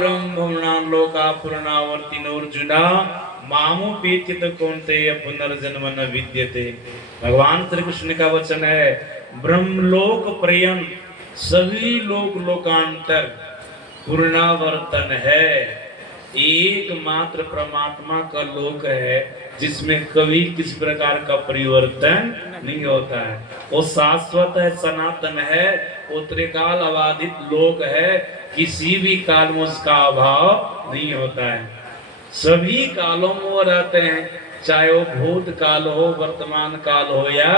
ब्रह्मणा लोका पुरनावर्तिनोर्जुना मामुपेत्य कौन्तेय पुनर्जन्म न विद्यते। भगवान श्री कृष्ण का वचन है, ब्रह्मलोक पर्यंत सभी लोक लोकांतर पुनरावर्तन है, एकमात्र परमात्मा का लोक है जिसमें कभी किसी प्रकार का परिवर्तन नहीं होता है। वो शाश्वत है, सनातन है, वो त्रिकाल अबाधित लोक है, किसी भी काल में उसका अभाव नहीं होता है। सभी कालों में वो रहते हैं, चाहे वो भूत काल हो, वर्तमान काल हो या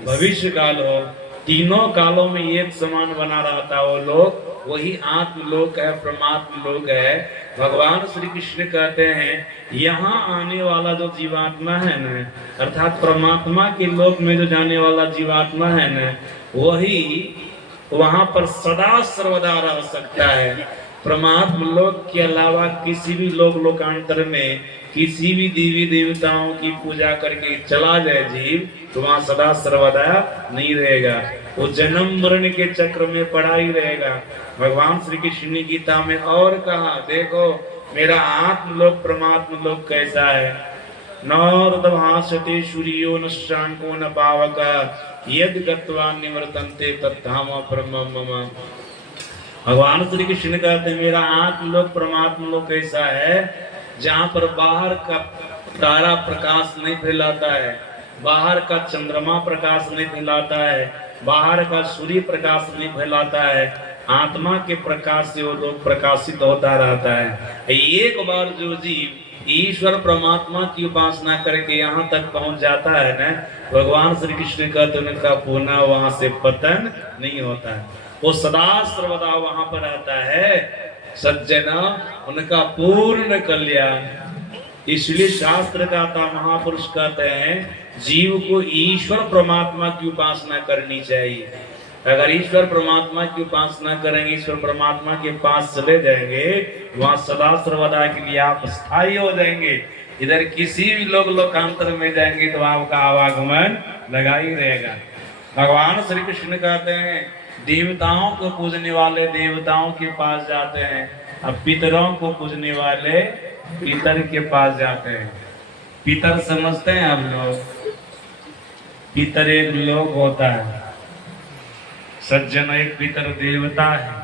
भविष्य काल हो, तीनों कालों में एक समान बना रहता है वो लोग। वही आत्मलोक है, परमात्म लोक है। भगवान श्री कृष्ण कहते हैं, यहाँ आने वाला जो जीवात्मा है न, अर्थात परमात्मा के लोक में जो जाने वाला जीवात्मा है न, वही वहां पर सदा सर्वदा रह सकता है। परमात्म लोक के अलावा किसी भी लोक लोकांतर में किसी भी देवी देवताओं की पूजा करके चला जाए जीव, तो वहां सदा सर्वदा नहीं रहेगा, वो जन्म मरण के चक्र में पड़ा ही रहेगा। भगवान श्री कृष्ण ने गीता में और कहा, देखो मेरा आत्मलोक परमात्म लोक कैसा है। नौर्दभासते सूर्यो न शांको न पावक यद गत्वा निवर्तन्ते तद्धाम परमं मम। भगवान श्री कृष्ण कहते हैं, मेरा आत्मलोक परमात्म लोक कैसा है, जहाँ पर बाहर का तारा प्रकाश नहीं फैलाता है, बाहर का चंद्रमा प्रकाश नहीं फैलाता है, बाहर का सूर्य प्रकाश नहीं फैलाता है, आत्मा के प्रकाश से वो लोग प्रकाशित होता रहता है। एक बार जो जीव ईश्वर परमात्मा की उपासना करके यहाँ तक पहुंच जाता है ना, भगवान श्री कृष्ण कहते हैं उनका पुनः वहां से पतन नहीं होता है, वो सदा सर्वदा वहां पर रहता है। सज्जना उनका पूर्ण कल्याण। इसलिए शास्त्र कहता, महापुरुष कहते हैं, जीव को ईश्वर परमात्मा की उपासना करनी चाहिए। अगर ईश्वर परमात्मा की उपासना करेंगे, ईश्वर परमात्मा के पास चले जाएंगे, वहां सदा सर्वदा के लिए आप स्थायी हो जाएंगे। इधर किसी भी लोग लोकांतर में जाएंगे तो आपका आवागमन लगा ही रहेगा। भगवान श्री कृष्ण कहते हैं, देवताओं को पूजने वाले देवताओं के पास जाते हैं, अब पितरों को पूजने वाले पितर के पास जाते हैं। पितर समझते हैं आप लोग? पितर एक लोक होता है, सज्जन एक पितर देवता है।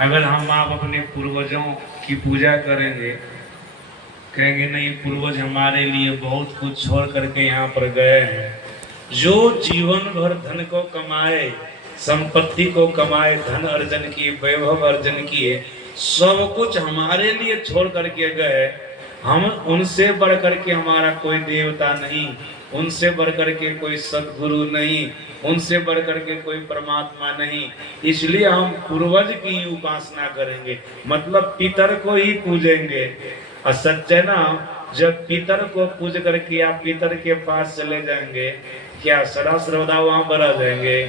अगर हम आप अपने पूर्वजों की पूजा करेंगे, कहेंगे नहीं पूर्वज हमारे लिए बहुत कुछ छोड़ करके यहाँ पर गए हैं, जो जीवन भर धन को कमाए, संपत्ति को कमाए, धन अर्जन किए, वैभव अर्जन किए, सब कुछ हमारे लिए छोड़ करके गए, हम उनसे बढ़ करके हमारा कोई देवता नहीं, उनसे बढ़ करके कोई सद्गुरु नहीं, उनसे बढ़ करके कोई परमात्मा नहीं। इसलिए हम पूर्वज की उपासना करेंगे, मतलब पितर को ही पूजेंगे। असज्जना जब पितर को पूज करके आप पितर के पास चले जाएंगे, क्या सदा सर्वदा वहां पर आ जाएंगे?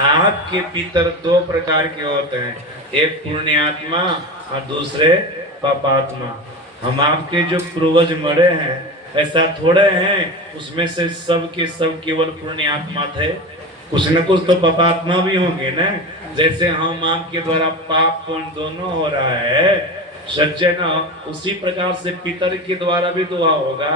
आपके पितर दो प्रकार के होते हैं, एक पुण्यात्मा और दूसरे पापात्मा। हम आपके जो पूर्वज मरे हैं, ऐसा थोड़े हैं उसमें से सब के सब केवल पुण्यात्मा थे, कुछ न कुछ तो पापात्मा भी होंगे ना। जैसे हम आपके द्वारा पाप पुण्य दोनों हो रहा है सज्जन, उसी प्रकार से पितर के द्वारा भी दुआ होगा,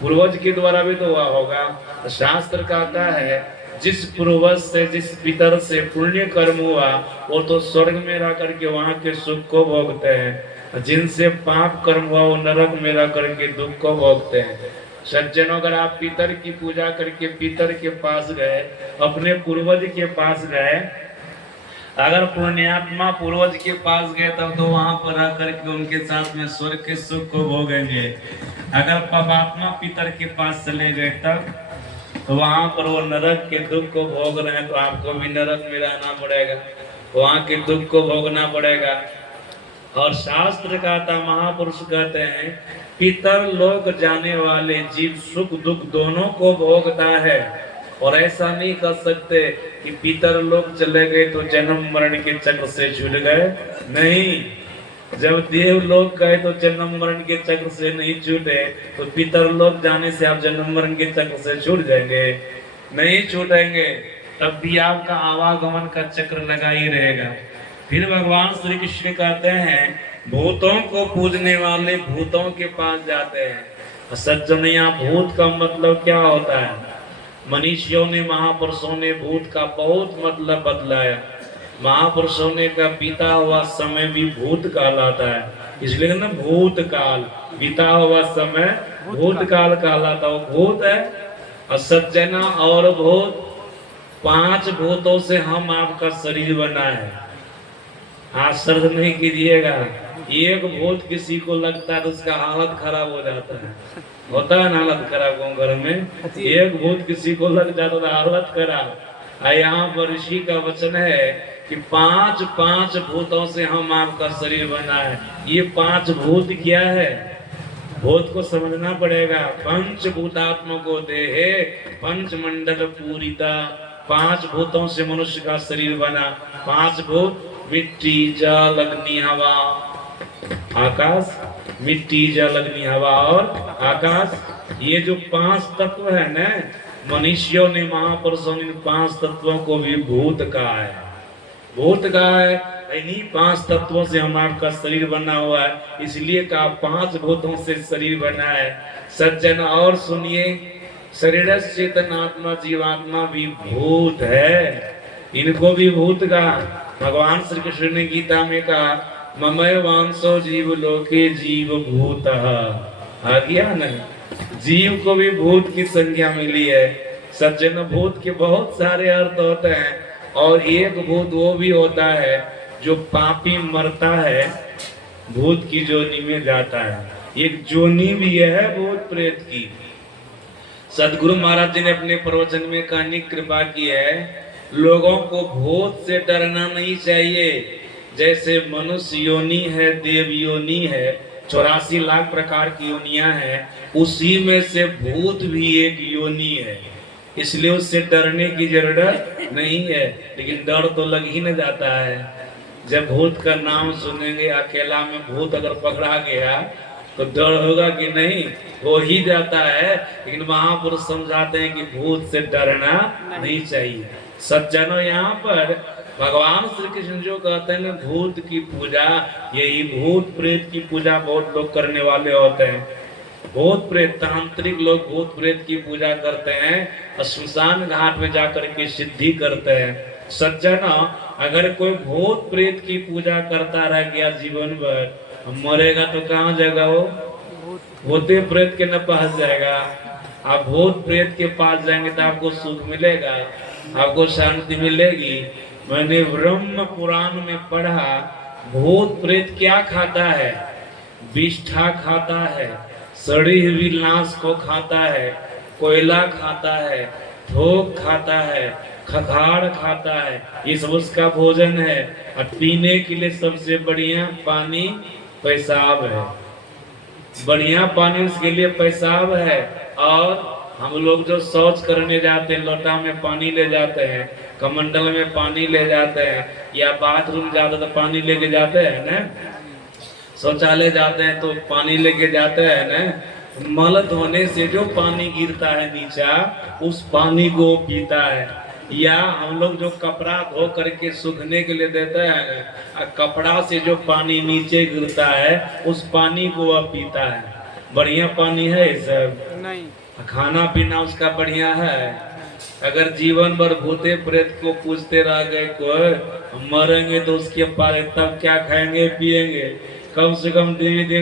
पूर्वज के द्वारा भी दुआ होगा। शास्त्र कहता है, जिस पूर्वज से जिस पितर से पुण्य कर्म हुआ, वो तो स्वर्ग में रह करके वहां के सुख को भोगते हैं, जिनसे पाप कर्म हुआ वो नरक में रह करके दुख को भोगते हैं। सज्जनों, अगर आप पितर की पूजा करके पितर के पास गए, अपने पूर्वज के पास गए, अगर पुण्यात्मा पूर्वज के पास गए तब तो वहां पर रह करके उनके साथ में स्वर्ग के सुख को भोगेंगे। अगर पापात्मा पितर के पास चले गए तब तो वहां पर वो नरक के दुख को भोग रहे हैं, तो आपको भी नरक में रहना पड़ेगा, वहां के दुख को भोगना पड़ेगा। और शास्त्र कहता, महापुरुष कहते हैं, पितर लोक जाने वाले जीव सुख दुख दोनों को भोगता है। और ऐसा नहीं कर सकते कि पितर लोक चले गए तो जन्म मरण के चक्र से छूट गए, नहीं। जब देव लोक गए तो जन्म मरण के चक्र से नहीं छूटे, तो पितर लोक जाने से आप जन्म मरण के चक्र से छूट जाएंगे? नहीं छूटेंगे, तब भी आपका आवागमन का चक्र लगा ही रहेगा। फिर भगवान श्री कृष्ण कहते हैं भूतों को पूजने वाले भूतों के पास जाते हैं। सज्जन, यहाँ भूत का मतलब क्या होता है? मनीषियों ने, महापुरुषों ने भूत का बहुत मतलब बदलाया। महापुरुषों ने का बीता हुआ समय भी भूत कहलाता है, इसलिए ना भूत काल, बीता हुआ समय भूत काल कहलाता। वो भूत है। और सज्जना और भूत, 5 भूतों से हम आपका शरीर बना है। आश्चर्य नहीं कीजिएगा, एक भूत किसी को लगता है तो उसका हालत खराब हो जाता है। होता है ना हालत खराब गाँव घर में, एक भूत किसी को लग जाता तो हालत खराब। यहाँ पर ऋषि का वचन है कि 5 भूतों से हम आपका शरीर बना है। ये 5 भूत क्या है? भूत को समझना पड़ेगा। पंचभूतात्मको देहे पंचमंडल पूरिता, 5 भूतों से मनुष्य का शरीर बना। 5 भूत, मिट्टी, जल, अग्नि, हवा, आकाश। मिट्टी, जल, अग्नि, हवा और आकाश। ये जो 5 तत्व है ना, मनुष्यों ने, महापुरुषों ने 5 तत्वों को भी भूत कहा है। भूत कहा है। इन्हीं 5 तत्वों से हम आपका शरीर बना हुआ है, इसलिए कहा 5 भूतों से शरीर बना है। सज्जन और सुनिए, शरीर चेतनात्मा जीवात्मा भी भूत है, इनको भी भूत कहा। भगवान श्री कृष्ण ने गीता में कहा ममय वांसो जीव लोके जीव भूत। आ गया ना, जीव को भी भूत की संज्ञा मिली है। सज्जन, भूत के बहुत सारे अर्थ होते हैं, और एक भूत वो भी होता है जो पापी मरता है, भूत की जोनी में जाता है। एक जोनी भी है भूत प्रेत की। सदगुरु महाराज जी ने अपने प्रवचन में कहने की कृपा की है, लोगों को भूत से डरना नहीं चाहिए। जैसे मनुष्य योनि है, देव योनि है, 84 लाख प्रकार की योनियां हैं, उसी में से भूत भी एक योनि है, इसलिए उससे डरने की जरूरत नहीं है। लेकिन डर तो लग ही न जाता है। जब भूत का नाम सुनेंगे, अकेला में भूत अगर पकड़ा गया तो डर होगा कि नहीं? हो ही जाता है। लेकिन महापुरुष समझाते हैं कि भूत से डरना नहीं चाहिए। सज्जनों, यहाँ पर भगवान श्री कृष्ण जो कहते हैं भूत की पूजा, यही भूत प्रेत की पूजा बहुत लोग करने वाले होते हैं। भूत प्रेत, तांत्रिक लोग भूत प्रेत की पूजा करते हैं, श्मशान घाट में जाकर के सिद्धि करते हैं। सज्जन, अगर कोई भूत प्रेत की पूजा करता रह गया जीवन भर, मरेगा तो कहाँ जाएगा? वो भूते प्रेत के न पास जाएगा। आप भूत प्रेत के पास जाएंगे तो आपको सुख मिलेगा, आपको शांति मिलेगी। मैंने ब्रह्म पुराण में पढ़ा, भूत प्रेत क्या खाता है? विष्ठा खाता है, सड़ी हुई लाश को खाता है, कोयला खाता है, थोक खाता है, खखाड़ खाता है, ये सब उसका भोजन है। और पीने के लिए सबसे बढ़िया पानी पेशाब है, बढ़िया पानी उसके लिए पेशाब है। और हम लोग जो शौच करने जाते हैं, लोटा में पानी ले जाते हैं, कमंडल में पानी ले जाते हैं, या बाथरूम जाते तो पानी लेके जाते हैं ना, शौचालय जाते हैं तो पानी लेके जाते हैं ना। मल धोने से जो पानी गिरता है नीचा, उस पानी को पीता है। या हम लोग जो कपड़ा धो करके सूखने के लिए देते हैं, कपड़ा से जो पानी नीचे गिरता है, उस पानी को वह पीता है। बढ़िया पानी है सब नहीं। खाना पीना उसका बढ़िया है। अगर जीवन भर भूते प्रेत को पूछते रह गए कोई, मरेंगे तो उसके पास तब क्या खाएंगे पिएंगे? कम से कम देवी देव